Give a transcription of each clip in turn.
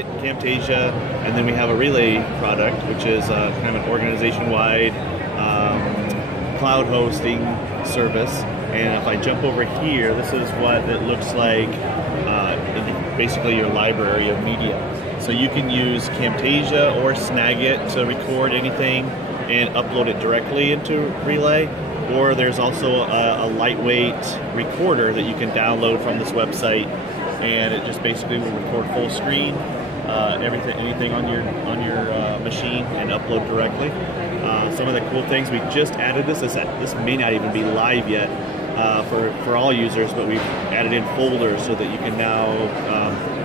Snagit and Camtasia, and then we have a Relay product, which is kind of an organization-wide cloud hosting service. And if I jump over here, this is what it looks like basically your library of media. So you can use Camtasia or Snagit to record anything and upload it directly into Relay, or there's also a lightweight recorder that you can download from this website, and it just basically will record full screen, anything on your machine, and upload directly. Some of the cool things, we just added this may not even be live yet for all users, but we've added in folders so that you can now,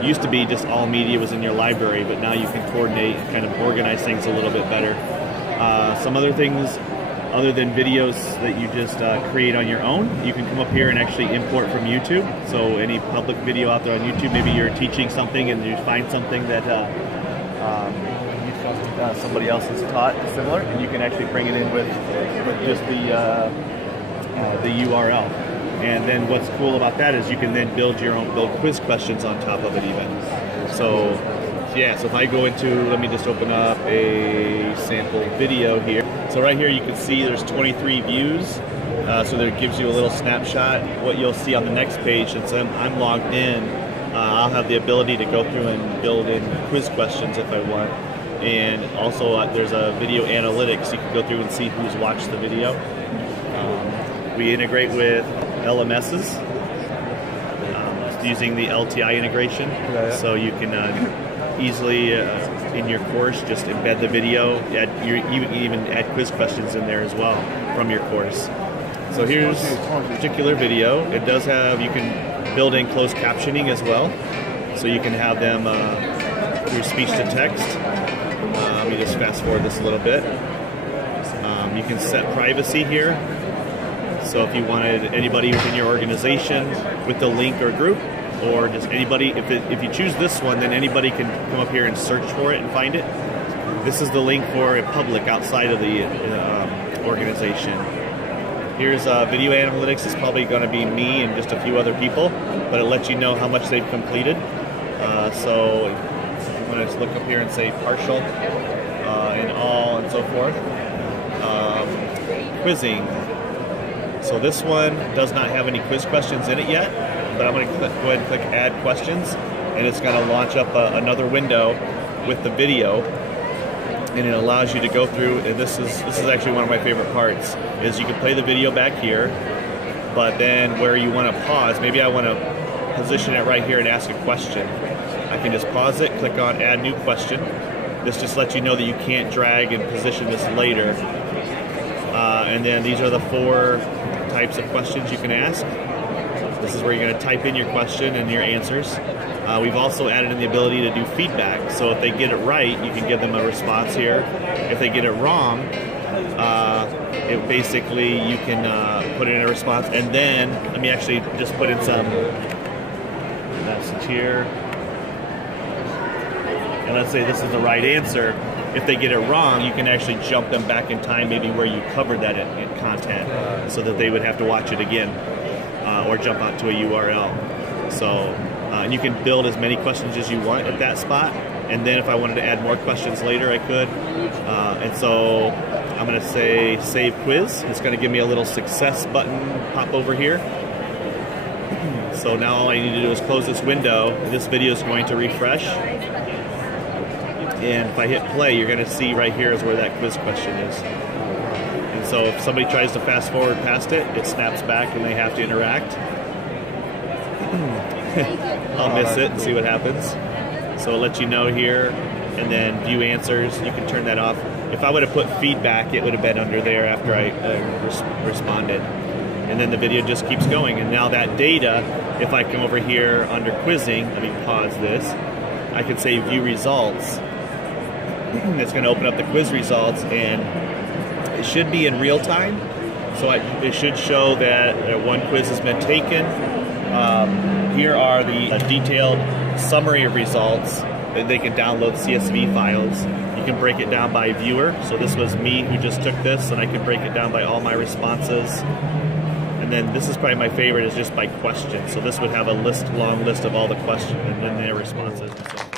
used to be just all media was in your library, but now you can coordinate and kind of organize things a little bit better. Some other things, other than videos that you just create on your own, you can come up here and actually import from YouTube. So any public video out there on YouTube, maybe you're teaching something and you find something that somebody else has taught similar, and you can actually bring it in with just the URL. And then what's cool about that is you can then build quiz questions on top of it even. So yeah, so if I go into, let me just open up a sample video here. So right here you can see there's 23 views. So that gives you a little snapshot. What you'll see on the next page, since I'm logged in, I'll have the ability to go through and build in quiz questions if I want. And also there's a video analytics. You can go through and see who's watched the video. We integrate with LMSs using the LTI integration. So you can easily, in your course, just embed the video. You even add quiz questions in there as well from your course. So here's a particular video. It does have, you can build in closed captioning as well. So you can have them through speech to text. Let me just fast forward this a little bit. You can set privacy here. So if you wanted anybody within your organization with the link or group, or just anybody, if you choose this one, then anybody can come up here and search for it and find it. This is the link for a public outside of the organization. Here's video analytics. It's probably going to be me and just a few other people, but it lets you know how much they've completed. So I'm going to look up here and say partial and all and so forth. Quizzing. So this one does not have any quiz questions in it yet, but I'm going to go ahead and click Add Questions, and it's going to launch up another window with the video, and it allows you to go through. And this is actually one of my favorite parts, is you can play the video back here, but then where you want to pause, maybe I want to position it right here and ask a question. I can just pause it, click on Add New Question. This just lets you know that you can't drag and position this later. And then these are the 4 types of questions you can ask. This is where you're going to type in your question and your answers. We've also added in the ability to do feedback. So if they get it right, you can give them a response here. If they get it wrong, it basically you can put in a response. And then let me actually just put in some message here. And let's say this is the right answer. If they get it wrong, you can actually jump them back in time, maybe where you covered that in content, so that they would have to watch it again, or jump out to a URL. So and you can build as many questions as you want at that spot. And then if I wanted to add more questions later, I could. And so I'm going to say Save Quiz. It's going to give me a little success button pop over here. So now all I need to do is close this window. This video is going to refresh. And if I hit play, you're going to see right here is where that quiz question is. And so if somebody tries to fast forward past it, it snaps back and they have to interact. I'll miss it and see what happens. So it'll let you know here, and then view answers. You can turn that off. If I would have put feedback, it would have been under there after I responded. And then the video just keeps going. And now that data, if I come over here under quizzing, let me pause this, I can say view results. It's going to open up the quiz results, and it should be in real time. So it should show that one quiz has been taken. Here are the detailed summary of results. They can download CSV files. You can break it down by viewer. So this was me who just took this, and I can break it down by all my responses. And then this is probably my favorite, is just by question. So this would have a long list of all the questions and then their responses and so forth.